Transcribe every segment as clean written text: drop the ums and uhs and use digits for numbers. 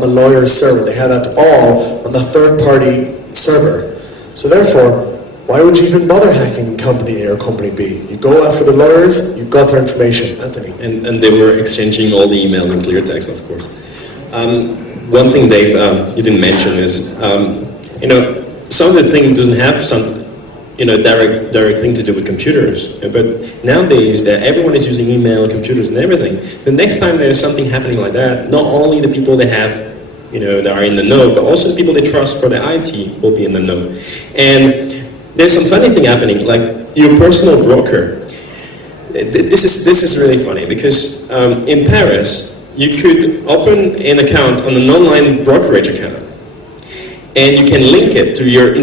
on the lawyer's server. They had that all on the third-party server. So therefore, why would you even bother hacking company A or company B? You go after the lawyers, you've got their information. Anthony. And they were exchanging all the emails in clear text, of course. One thing, Dave, you didn't mention is, some of the thing doesn't have some, direct thing to do with computers. But nowadays, that everyone is using email, computers, and everything. The next time there's something happening like that, not only the people that have, that are in the know, but also the people they trust for the IT will be in the know. And there's some funny thing happening, like your personal broker. This is really funny because in Paris, you could open an account on an online brokerage account, and you can link it to your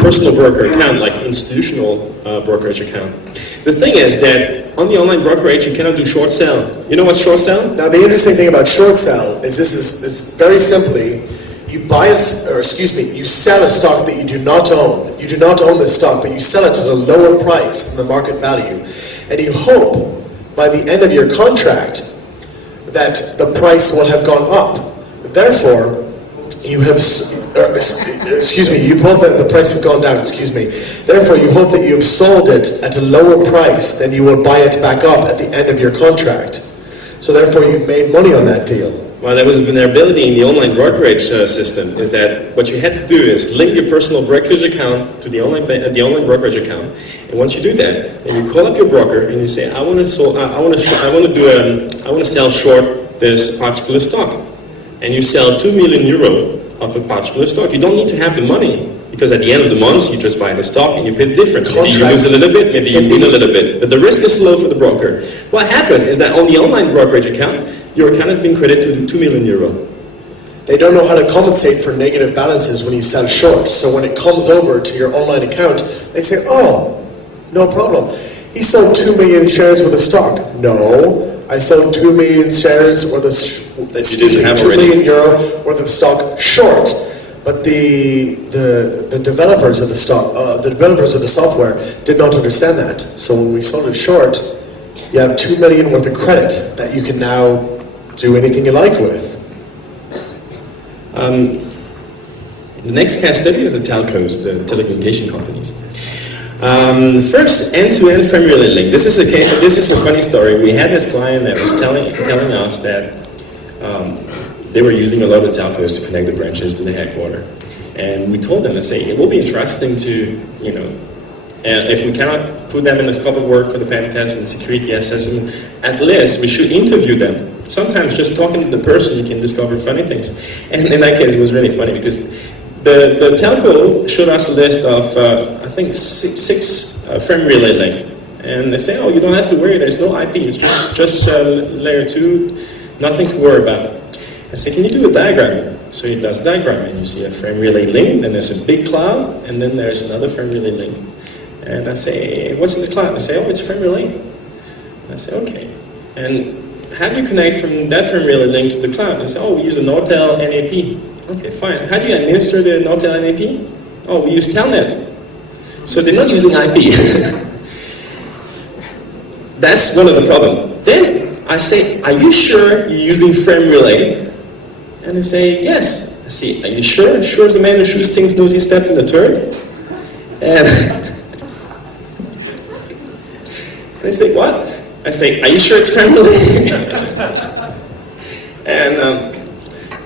personal broker account, like institutional brokerage account. The thing is that on the online brokerage, you cannot do short sell. You know what's short sell? Now, the interesting thing about short sell is it's very simply, you sell a stock that you do not own. You do not own this stock, but you sell it at a lower price than the market value. And you hope by the end of your contract that the price will have gone up. Therefore, you hope that the price have gone down, Therefore, you hope that you have sold it at a lower price than you will buy it back up at the end of your contract. So therefore, you've made money on that deal. Well, there was a vulnerability in the online brokerage system, is that what you had to do is link your personal brokerage account to the online brokerage account. And once you do that, then you call up your broker and you say, I want to sell short this particular stock. And you sell 2 million euro of a particular stock. You don't need to have the money, because at the end of the month, you just buy the stock and you pay the difference. Maybe you lose a little bit, maybe you win a little bit. But the risk is low for the broker. What happened is that on the online brokerage account, your account has been credited to 2 million euro. They don't know how to compensate for negative balances when you sell short. So when it comes over to your online account, they say, oh, no problem. He sold 2 million shares worth of stock. No, I sold 2 million shares worth of, 2 million euro worth of stock short. But the developers of the stock, the developers of the software did not understand that. So when we sold it short, you have 2 million worth of credit that you can now do anything you like with. The next case study is the telcos, the telecommunication companies. First, end-to-end frame relay link. This is a funny story. We had this client that was telling us that they were using a lot of telcos to connect the branches to the headquarters. And we told them to say, it will be interesting to, if we cannot put them in the scope of work for the pen test and the security assessment, at least we should interview them. Sometimes just talking to the person, you can discover funny things. And in that case, it was really funny because the telco showed us a list of, I think, six frame relay link. And they say, oh, you don't have to worry, there's no IP, it's just layer 2, nothing to worry about. I say, can you do a diagram? So he does a diagram, and you see a frame relay link, then there's a big cloud, and then there's another frame relay link. And I say, what's in the cloud? I say, oh, it's frame relay. And I say, okay. And how do you connect from that frame relay link to the cloud? And I say, oh, we use a Nortel NAP. Okay, fine. How do you administer the Nortel NAP? Oh, we use Telnet. So they're not using IP. That's one of the problems. Then I say, are you sure you're using frame relay? And they say, yes. I say, are you sure? Sure as a man who shoots things knows he stepped in the turd? And they say, what? I say, are you sure it's frame relay?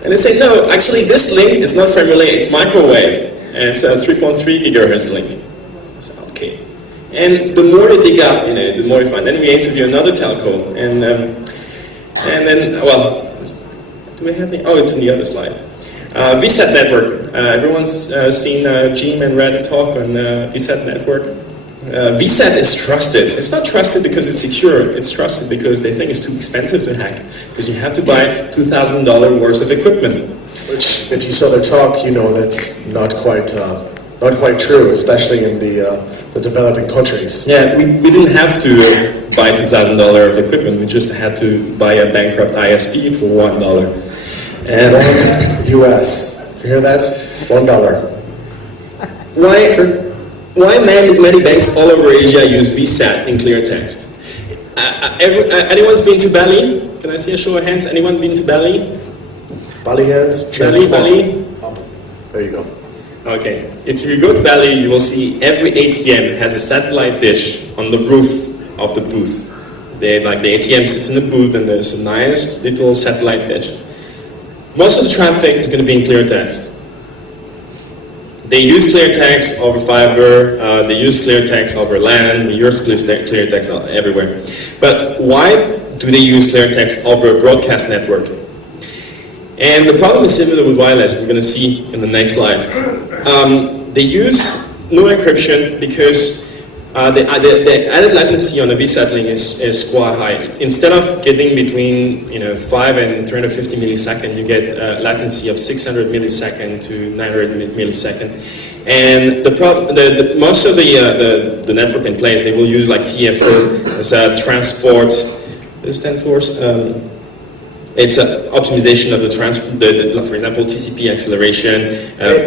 And they say, no, actually this link is not frame relay, it's microwave. And it's a 3.3 gigahertz link. I say, okay. And the more they dig up, the more they find. Then we interview another telco. And then, well, do we have the, oh, it's in the other slide. VSAT network. Everyone's seen Jim and Red talk on VSAT network. VSAT is trusted. It's not trusted because it's secure. It's trusted because they think it's too expensive to hack. Because you have to buy $2,000 worth of equipment. Which, if you saw their talk, you know that's not quite true, especially in the developing countries. Yeah, we didn't have to buy $2,000 of equipment. We just had to buy a bankrupt ISP for $1. And US. You hear that? $1. Why many banks all over Asia use VSAT in clear text? Anyone's been to Bali? Can I see a show of hands? Anyone been to Bali? Bali hands, Bali. Up. There you go. Okay. If you go to Bali, you will see every ATM has a satellite dish on the roof of the booth. The ATM sits in the booth and there's a nice little satellite dish. Most of the traffic is going to be in clear text. They use clear text over fiber, they use clear text over LAN, they use clear text everywhere. But why do they use clear text over a broadcast network? And the problem is similar with wireless, we're going to see in the next slides. They use no encryption because the added latency on a VSAT link is quite high. Instead of getting between 5 and 350 milliseconds, you get a latency of 600 milliseconds to 900 milliseconds. And most of the network in place, they will use like TFO as a transport. What does it stand for? It's an optimization of the transport, for example, TCP acceleration,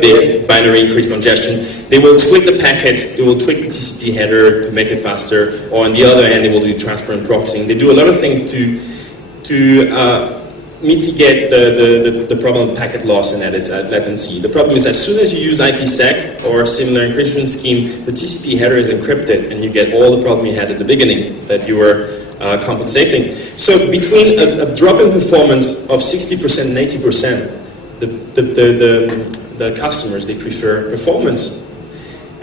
big binary increased congestion. They will tweak the packets, they will tweak the TCP header to make it faster, or on the other end, they will do transparent proxying. They do a lot of things to mitigate the problem of packet loss and added latency. The problem is as soon as you use IPsec or a similar encryption scheme, the TCP header is encrypted and you get all the problem you had at the beginning that you were compensating. So between a drop in performance of 60% and 80%, the customers, they prefer performance.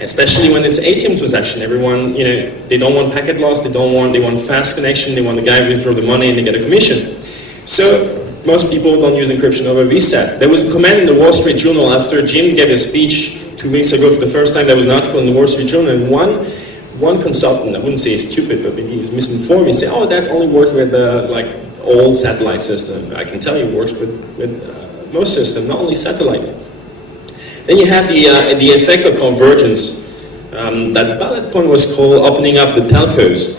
Especially when it's ATM transaction. Everyone, they don't want packet loss, they want fast connection, they want the guy to withdraw the money and they get a commission. So most people don't use encryption over VSAT. There was a comment in the Wall Street Journal after Jim gave a speech 2 weeks ago for the first time. There was an article in the Wall Street Journal, and one consultant, I wouldn't say he's stupid, but maybe he's misinformed. He said, "Oh, that's only worked with old satellite system." I can tell you, it works with most systems, not only satellite. Then you have the effect of convergence. That bullet point was called opening up the telcos.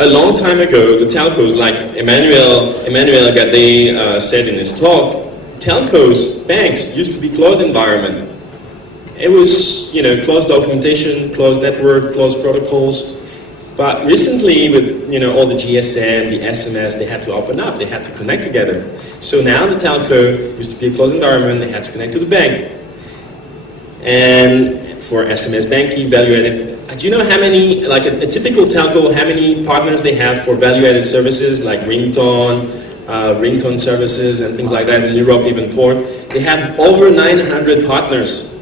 A long time ago, the telcos, like Emmanuel Gade said in his talk, telcos, banks, used to be closed environment. It was, closed documentation, closed network, closed protocols. But recently, with all the GSM, the SMS, they had to open up. They had to connect together. So now the telco used to be a closed environment. They had to connect to the bank. And for SMS banking, value-added. Do you know how many, like a typical telco, how many partners they have for value-added services like ringtone services and things like that in Europe, even port? They have over 900 partners.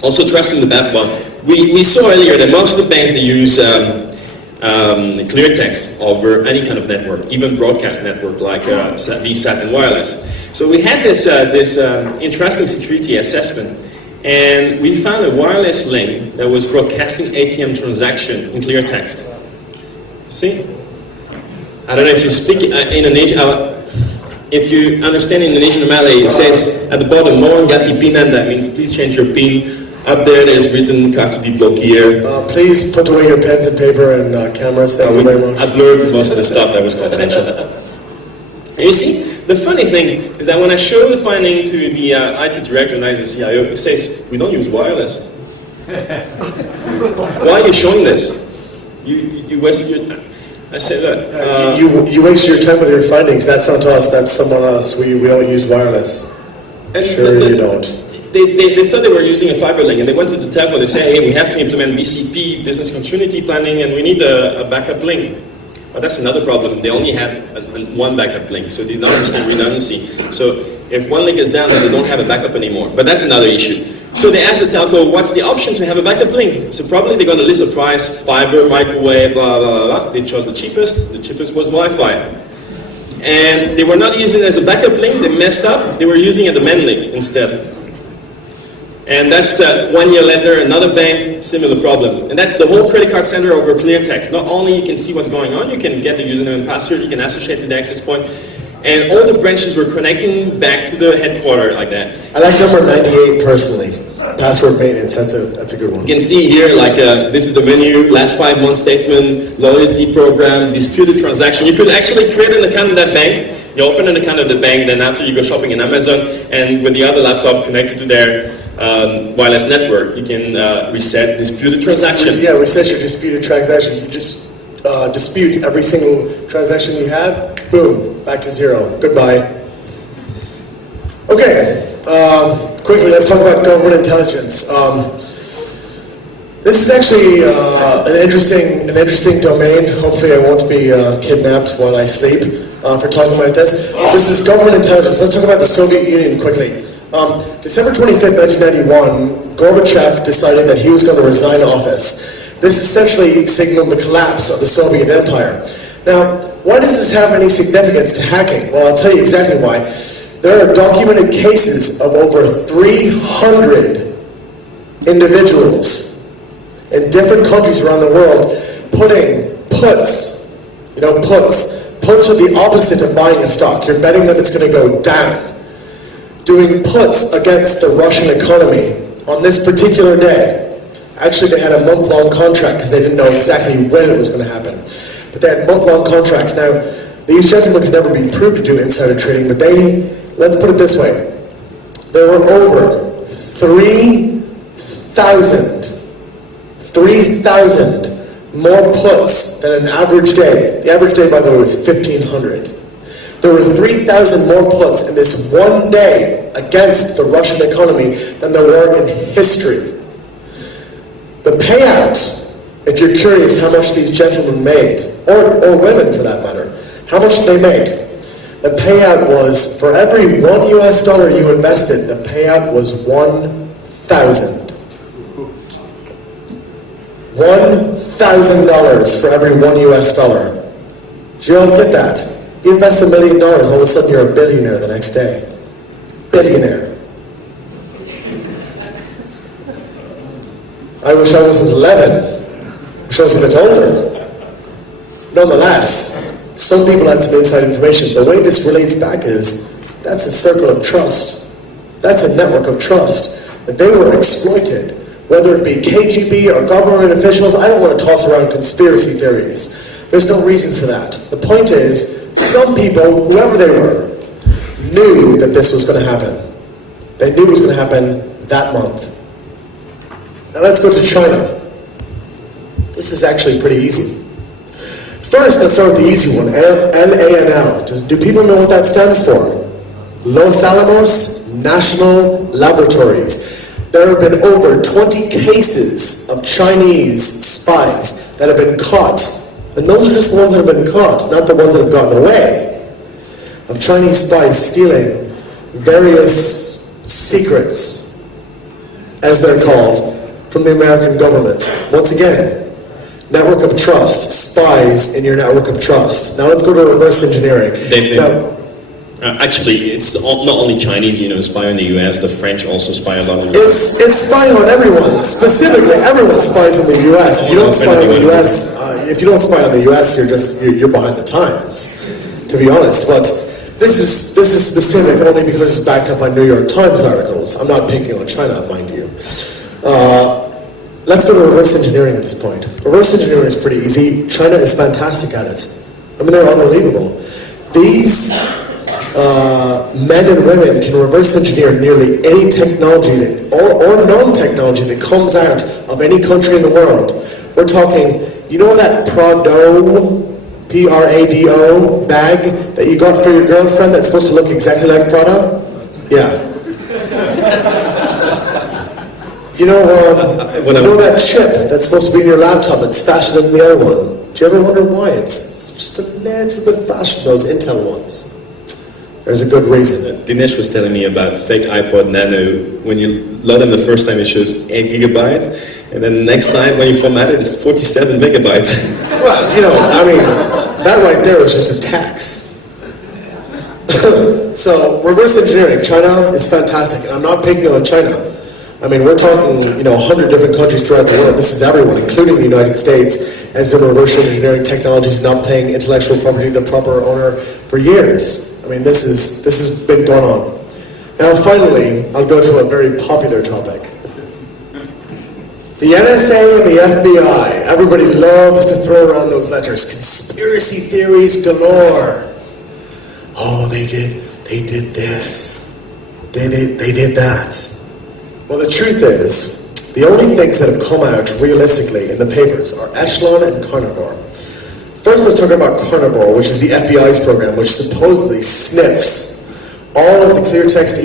Also trusting the backbone. We saw earlier that most of the banks, they use clear text over any kind of network, even broadcast network like VSAT and wireless. So we had this interesting security assessment, and we found a wireless link that was broadcasting ATM transaction in clear text. See? I don't know if you speak Indonesian. If you understand Indonesian or Malay, it says at the bottom, "Mohon ganti pinan," that means please change your PIN. Up there, there's written "Kartu diblokir." Please put away your pens and paper and cameras. Thank you very much. I blurred most of the stuff that was confidential. And you see, the funny thing is that when I show the finding to the IT director and the CIO, he says, "We don't use wireless." Why are you showing this? You waste your. I say that. You waste your time with your findings. That's not us. That's someone else. We don't use wireless. You don't. They thought they were using a fiber link, and they went to the telco. They said, "Hey, we have to implement BCP, business continuity planning, and we need a backup link." But that's another problem. They only had one backup link, so they don't understand redundancy. So if one link is down, then they don't have a backup anymore. But that's another issue. So they asked the telco, "What's the option to have a backup link?" So probably they got a list of price, fiber, microwave, blah, blah, blah, blah. They chose the cheapest. The cheapest was Wi-Fi. And they were not using it as a backup link. They messed up. They were using it as a main link instead. And that's 1 year later, another bank, similar problem. And that's the whole credit card center over clear text. Not only you can see what's going on, you can get the username and password, you can associate to the access point. And all the branches were connecting back to the headquarters like that. I like number 98 personally. Password maintenance, that's a good one. You can see here, this is the menu, last 5 months statement, loyalty program, disputed transaction. You could actually create an account in that bank. You open an account at the bank, then after you go shopping in Amazon, and with the other laptop connected to their wireless network, you can reset disputed transaction. Yeah, reset your disputed transaction. You just dispute every single transaction you have, boom, back to zero. Goodbye. Okay, quickly, let's talk about government intelligence. This is actually an interesting domain. Hopefully I won't be kidnapped while I sleep for talking about this. This is government intelligence. Let's talk about the Soviet Union quickly. December 25th, 1991, Gorbachev decided that he was going to resign office. This essentially signaled the collapse of the Soviet Empire. Now, why does this have any significance to hacking? Well, I'll tell you exactly why. There are documented cases of over 300 individuals in different countries around the world putting puts are the opposite of buying a stock. You're betting that it's going to go down. Doing puts against the Russian economy on this particular day. Actually, they had a month-long contract because they didn't know exactly when it was going to happen. But they had month-long contracts. Now, these gentlemen could never be proved to do insider trading, but let's put it this way. There were over 3,000 more puts than an average day. The average day, by the way, was 1,500. There were 3,000 more puts in this one day against the Russian economy than there were in history. The payout, if you're curious how much these gentlemen made, or women for that matter, how much did they make? The payout was, for every $1 US you invested, the payout was $1,000. $1,000 for every $1 US. Do you all get that? You invest $1 million, all of a sudden you're a billionaire the next day. Billionaire. I wish I was 11. I wish I was a bit older. Nonetheless, some people had some inside information. The way this relates back is, that's a circle of trust. That's a network of trust. That they were exploited. Whether it be KGB or government officials, I don't want to toss around conspiracy theories. There's no reason for that. The point is, some people, whoever they were, knew that this was going to happen. They knew it was going to happen that month. Now let's go to China. This is actually pretty easy. First, let's start with the easy one, LANL. Do people know what that stands for? Los Alamos National Laboratories. There have been over 20 cases of Chinese spies that have been caught. And those are just the ones that have been caught, not the ones that have gotten away. Of Chinese spies stealing various secrets, as they're called, from the American government. Once again, network of trust, spies in your network of trust. Now let's go to reverse engineering. Actually, it's not only Chinese, spy on the US, the French also spy a lot on the US. It's spying on everyone. Specifically, everyone spies on the US. If you don't spy on the US, you're behind the times, to be honest. But this is specific only because it's backed up by New York Times articles. I'm not picking on China, mind you. Let's go to reverse engineering at this point. Reverse engineering is pretty easy. China is fantastic at it. I mean, they're unbelievable. These men and women can reverse engineer nearly any technology or non-technology that comes out of any country in the world. We're talking, that Prado, P-R-A-D-O bag that you got for your girlfriend that's supposed to look exactly like Prada? Yeah. That chip that's supposed to be in your laptop that's faster than the other one. Do you ever wonder why? It's just a little bit faster than those Intel ones. There's a good reason. Dinesh was telling me about fake iPod Nano. When you load them the first time, it shows 8 gigabyte, and then the next time when you format it, it's 47 megabyte. Well, that right there is just a tax. So, reverse engineering. China is fantastic, and I'm not picking on China. We're talking, 100 different countries throughout the world. This is everyone, including the United States, has been reverse engineering technologies, not paying intellectual property to the proper owner for years. This has been going on. Now, finally, I'll go to a very popular topic. The NSA and the FBI. Everybody loves to throw around those letters. Conspiracy theories galore. Oh, they did this. They did that. Well, the truth is, the only things that have come out realistically in the papers are Echelon and Carnivore. First, let's talk about Carnivore, which is the FBI's program, which supposedly sniffs all of the clear text